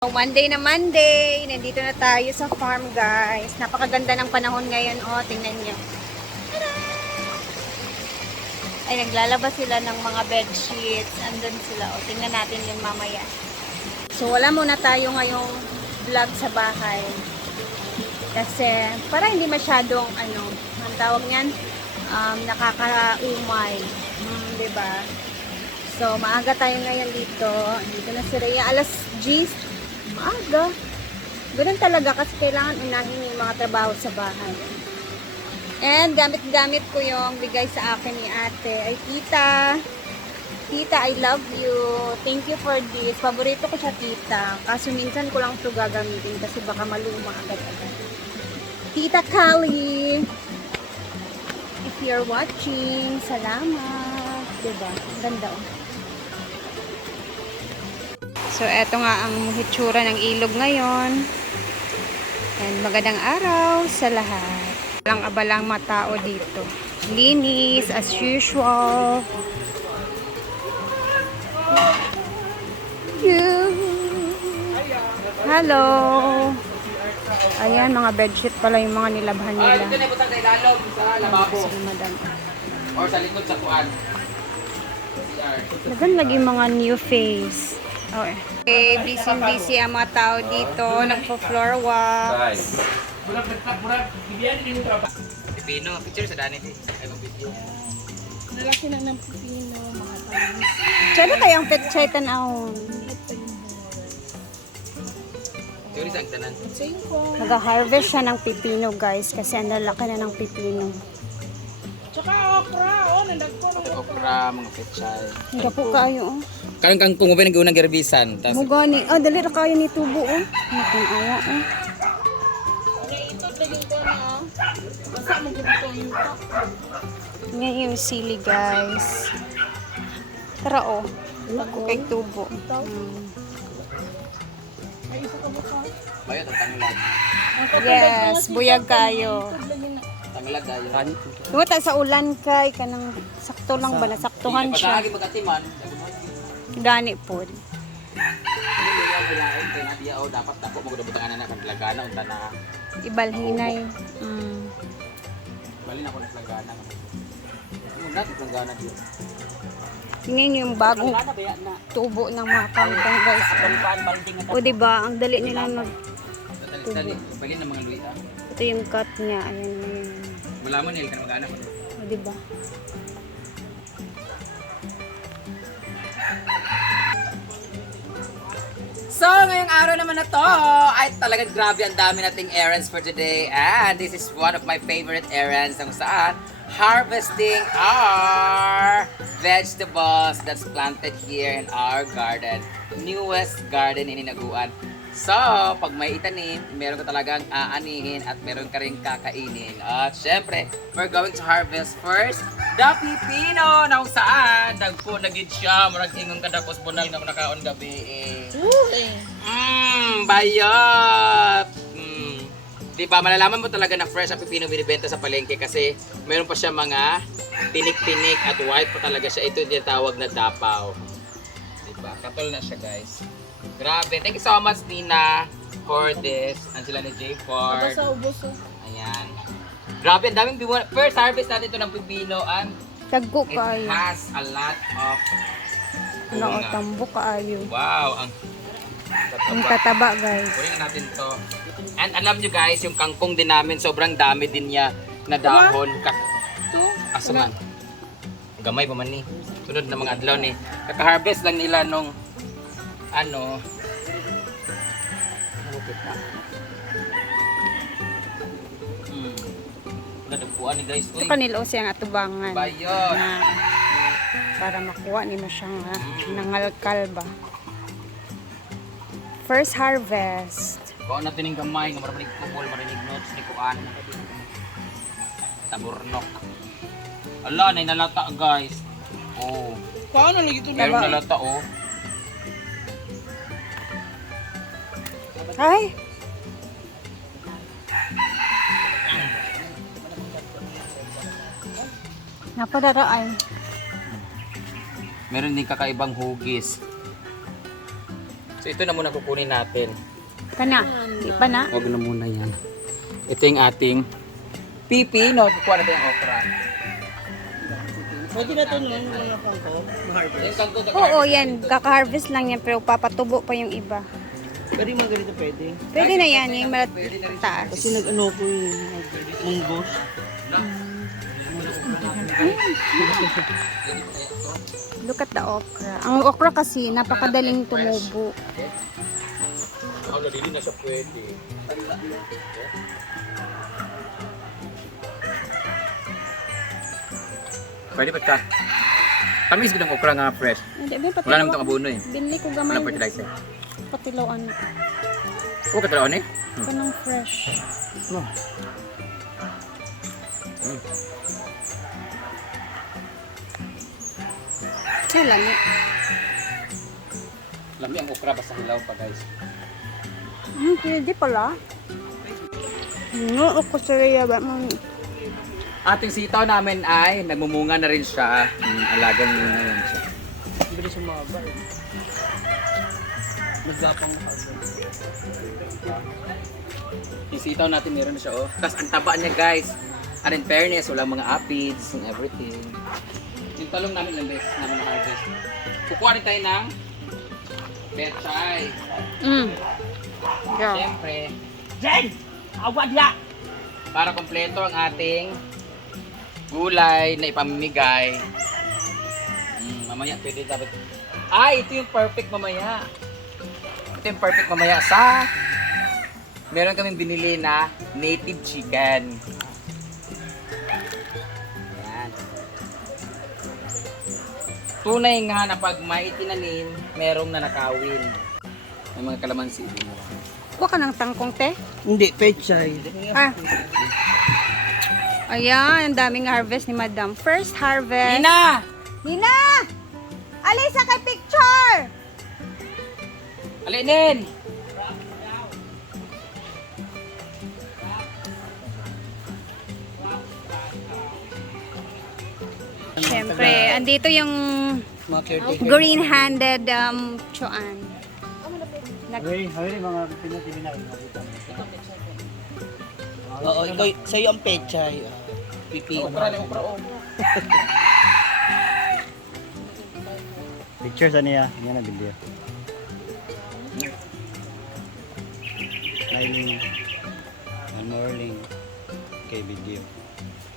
Monday na Monday, nandito na tayo sa farm guys. Napakaganda ng panahon ngayon, oh, tingnan nyo. Ay, naglalabas sila ng mga bed sheets. Andun sila, oh, tingnan natin yung mamaya. So, wala muna tayo ngayong vlog sa bahay. Kasi, para hindi masyadong, ang tawag niyan, nakakaumay. Diba? So, maaga tayo ngayon dito. Dito na si Rhea, alas 10. Maaga. Ganun talaga kasi kailangan unahin yung mga trabaho sa bahay. And gamit-gamit ko yung bigay sa akin ni ate. Ay, tita. Tita, I love you. Thank you for this. Paborito ko siya, tita. Kaso minsan ko lang ito gagamitin kasi baka maluma agad-agad. Tita Kali. If you're watching, salamat. Diba? Ganda, oh. So, eto nga ang hitsura ng ilog ngayon. And magandang araw sa lahat. Walang abalang matao dito. Linis, as usual. Hello. Ayan, mga bedsheet pala yung mga nilabhan nila. Dito na ibutang sa ilalom sa lababo. Sige, madam. Or sa likod sa kuan. Lagan lagi mga new face. Okay, busy ang mga tao dito. Nagpo-floor walks. Pipino, picture sa dani din. Ay, mag-video. Nalaki na ng pipino, mga tamis. Tsada kayang petchay tanawon. Picture sa agtanan. Nag-harvest siya ng pipino, guys, kasi ang lalaki na ng pipino. Tsaka okra, nandagko ng Okra, mga pechay. Hindi po kayo, oh. Kang kung mo nag-unang gerbisan. Mugani. Dali na kayo ni tubo, oh. Nakanawa, oh. ito, daling ko na. Basta mo gulito yung pa. Ngayon yung sili, guys. Tara, oh. Ako kay tubo. Ay, isa ka ba ka? Bayot ang tanglad. Yes, buyag kayo. Tanglad dayo. Lumata sa ulan kay kanang sakto lang ba nasaktuhan siya. Pag-agi mag-atiman. Gani po. Dapat dako mo gudabutang anak kan lagana unta na. Ibalhinay. Bali na ko ng lagana. Mo dati lagana dito. Tingnan niyo yung bagong tubo ng mga kangkong, guys. O diba, ang dali nila mag Dali, bali na mga luya. ito yung cut niya. Ayan. Malaman nila kan mag-anak. O diba? So, ngayong araw naman na to, ay talagang grabe ang dami nating errands for today. And this is one of my favorite errands kung saan harvesting our vegetables that's planted here in our garden. Newest garden in Hinaguan. So, pag may itanim, meron ka talagang aanihin at meron ka rin kakainin. At syempre, we're going to harvest first the pipino na kung saan nagpunagid siya, marag ingon ka tapos bunal nga nakaon gabi bayot! Diba, malalaman mo talaga na fresh ang pipino binibenta sa palengke kasi meron pa siya mga tinik-tinik at white pa talaga siya. Ito yung tawag na dapaw. Diba, katol na siya, guys. Grabe. Thank you so much, Nina, for this. Ang sila ni Jay Ford. Ubos. Ayan. Grabe, ang daming bibuan. First harvest natin ito ng pipino and Taggo it kayo. has a lot of Ano, bunga. tambo kayo. Wow, ang Ang tataba, guys. kunin na natin to. And alam nyo guys, yung kangkong din namin, sobrang dami din niya na dahon. Asuman. Gamay pa man ni. Sunod na mga adlaw ni. Kaka-harvest lang nila nung nadagpuan ni guys. Ito kanila o siyang atubangan. Bayot. Na, para makuha ni mo siyang nangalkal ba. First harvest. Kung natin yung gamay, nga marinig kubol, marinig notes ni Kuan. Taburnok. Ala, na nalata guys. Oh. Paano lagi ito Meron nalata oh. Ay! Napadaraan. Meron din kakaibang hugis. So So ito na muna kukunin natin. Kana, di pa na. Huwag na muna yan. Ito yung ating pipino. Kukuha natin yung okra. Pwede na ito no, mga kangko, ma-harvest. Yung kangkong Oo, yan. Kaka-harvest lang yan, pero papatubo pa yung iba. Pwede mga ganito pwede. Pwede na yan, yung taas. Kasi nag-ano ko yung munggos. Look at the okra. Ang okra kasi, napakadaling tumubo. Ako, hindi na siya pwede. Pwede ba ka? Tamis ko ng okra nga fresh. Hindi, ba, Wala naman itong abono eh. Binili ko gamay. Wala fertilizer. Patilawan. Oo, katalaon eh. Kanang fresh. Kaya lami. Lami ang okra basta hilaw pa guys. Pwede pala. No, ako sa raya ba? Ating sitaw namin ay nagmumunga na rin siya. Alagang muna na rin siya. Hindi siya mababa eh. Naggapang harvest. Yung sitaw natin meron na siya oh. Tapos ang taba niya guys. And in fairness, walang mga aphids and everything. Yung talong namin lang beses namin na-harvest. Kukuha rin tayo ng petchay. Yeah. Siyempre, Jen! Awad ya! para kompleto ang ating gulay na ipamimigay. Mamaya pwede dapat. Ito yung perfect mamaya. Ito yung perfect mamaya sa meron kaming binili na native chicken. Ayan. Tunay nga na pag may tinanim, merong nanakawin. May mga kalamansi din. Kuha ka ng tangkong, te. Hindi, pechay. Ah. Ayan, ang daming harvest ni Madam. First harvest. Nina! Nina! Alisa kay picture! Alinin! Siyempre, andito yung Mga caretaker. green-handed chuan. mga pinatili na rin. Oo, ikaw, sa'yo ang pechay. Pipi. Pictures ano ya? Yan na video. Smiling. One morning. Okay, video.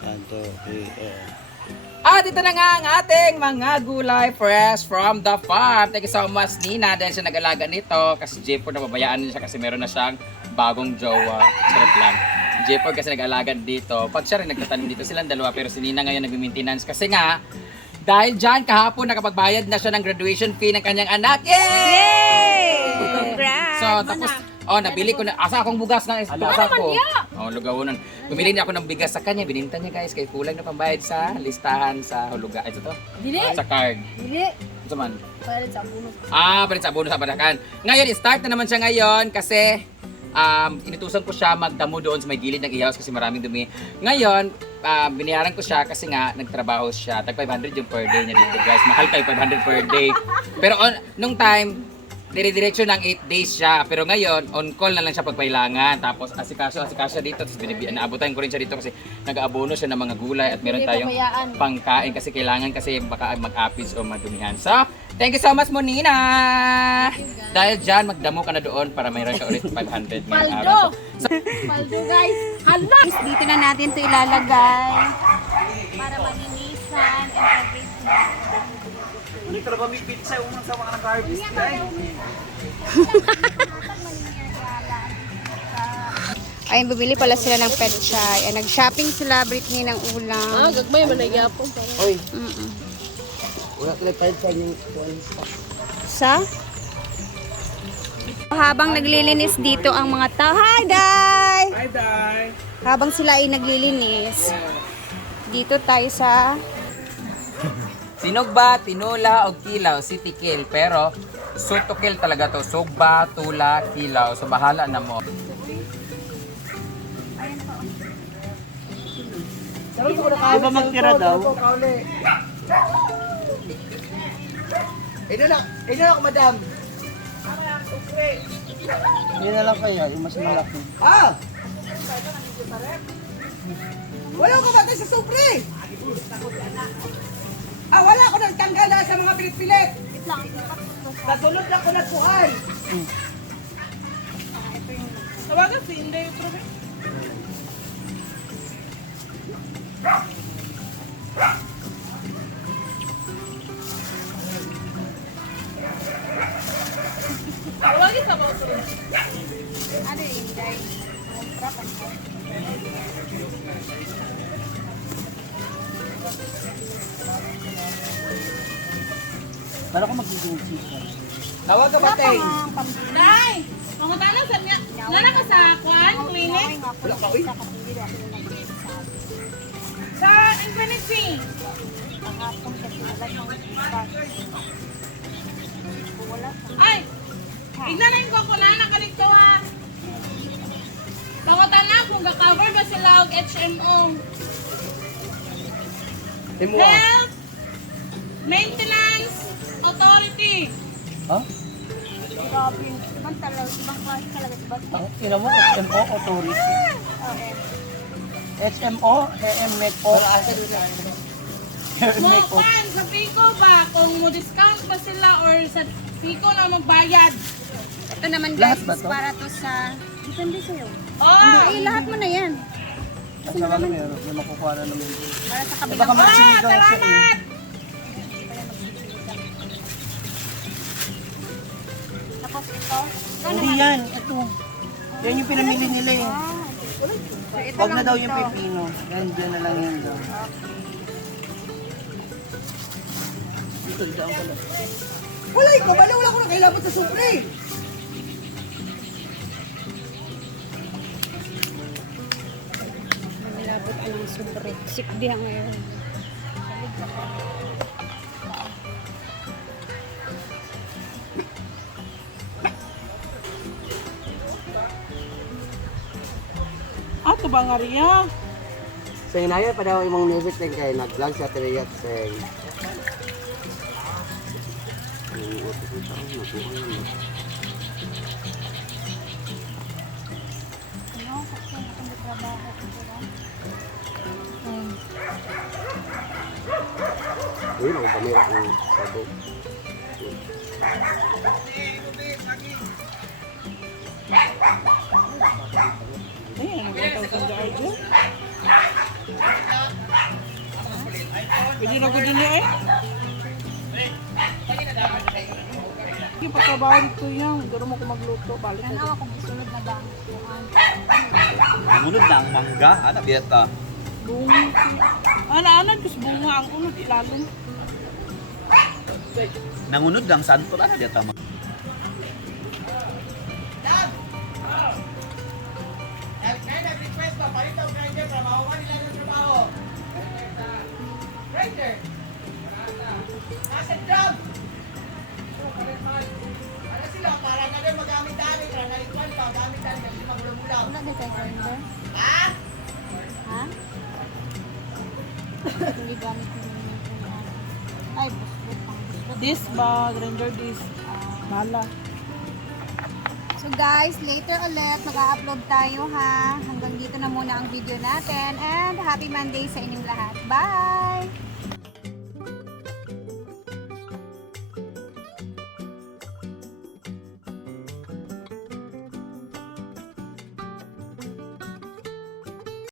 1, 2, 3, At ito na nga ang ating mga gulay fresh from the farm. Thank you so much, Nina, dahil siya nag-alaga nito. Kasi Jepor, nababayaan niya siya kasi meron na siyang bagong jowa. Sarap lang. Jepor kasi nag-alaga dito. Pag siya rin nagtatanim dito, silang dalawa. Pero si Nina ngayon nag-maintenance. Kasi nga, dahil dyan, kahapon nakapagbayad na siya ng graduation fee ng kanyang anak. Yay! Congrats! So, tapos, nabili ko na. Asa akong bugas na. Asa ko. Lugawonan. Bumili niya ako ng bigas sa kanya. Bininta niya guys. Kaya kulang na pambayad sa listahan sa huluga. Ito to. Sa card. Dili. Ito man. Palit sa bonus. Palit sa bonus sa Badakan. Ngayon, start na naman siya ngayon kasi inutusan ko siya magdamo doon sa may gilid ng ihaws kasi maraming dumi. Ngayon, binayaran ko siya kasi nga nagtrabaho siya. Tag 500 yung per day niya dito guys. Mahal kayo 500 per day. Pero nung time, dire-diretso ng 8 days siya. Pero ngayon, on call na lang siya pagkailangan. Tapos asikaso dito. Tapos naabutan ko rin siya dito kasi nag-aabono siya ng mga gulay at meron tayong pangkain kasi kailangan kasi baka mag-apis o madumihan. So, thank you so much, Monina! Dahil dyan, magdamo ka na doon para mayroon ka ulit 500 ngayong araw. So, Paldo guys! Hala! Dito na natin ito ilalagay para malinisan and everything. Hindi ka ba may pizza yung sa mga nag-harvest? Ay, bibili pala sila ng petchay. Ay, nag-shopping sila, Britney, ng ulam. Gagmay man nagyapon. Oy, wala ka pechay yung Sa? Habang naglilinis dito ang mga tao. Hi, Day! Hi, Day! Habang sila ay naglilinis, dito tayo sa... Sinugba, tinula, o kilaw, si tikil. Pero, sutukil talaga to. Sugba, tula, kilaw. So, bahala na mo. Di ba magtira daw? Ito na ako, madam. Yun na lang kaya, yung mas malaki. Ah! Wala ka ba tayo sa supre? Ah, wala ko nang tanggala sa mga pilit-pilit. Kasunod lang ko na buhay. Tawagan si Inday. Tawagin sa mga turun. Ano yun, Day? Para ko magiging chicken. Tawag ka ba tayo? Day! Pangutana sa niya. Nana ka sa Kwan, clinic? Wala ka, uy. Sa Infinity. Ay! Ignanin ko na nakaligto ha. Pangutana kung ga-cover ba sila og HMO. Imo. Health Maintenance Authority. Ha? Grabe. Ibang talaga, ibang klase talaga. Ibang Ang ina mo, HMO authority. HMO, HMO. Mo pan sa Pico ba kung mo discount ba sila or sa Pico na magbayad? Ito naman Lahat guys, ba is to? para to sa... Depende sa'yo. Oh! Ay, lahat mo na yan. At saka na meron, may makukuha na naman din. Para sa Eh, kabilang... baka magsiligaw siya eh. Salamat! Tapos ito. Ito Hindi naman. yan, ito. Yan yung pinamili nila eh. So, ito Huwag na lang daw yung dito. pipino. Yan, dyan na lang yun daw. Dito, dyan ko lang. Wala ikaw, bala wala ko nang kailangan sa supre. Nilabot ang sobre. Sikdihan ngayon. Ato ba nga riya? Sa inaya pa daw imong music din kay nag-vlog sa Teriyak sa Uy, ang kamera ang sabog. Ay, ano ba ito sa Georgia? Pwede na ko din niya eh. Hindi pagkabaho dito yan. Garo mo ko magluto. Balik Yan ko. ako kung isunod na daan. Nangunod na ang mangga, ana biyata. Bunga. Ana-anan kus bunga ang unod ilalong. Nangunod ang santo, ana biyata. Nag-request pa, palitaw grinder para makuha nila ng trabaho. Grinder! Nasa job! Ano sila, para na rin magamit dami, para na ikuan pa, gamit dami, hindi magulang-ulang. Wala na tayo grinder. Ha? Ha? Hindi gamit mo yung ay, busbut pang busbut. This ba? Grinder this. Mala. So guys, later ulit mag-upload tayo ha. Hanggang dito na muna ang video natin and happy Monday sa inyong lahat. Bye!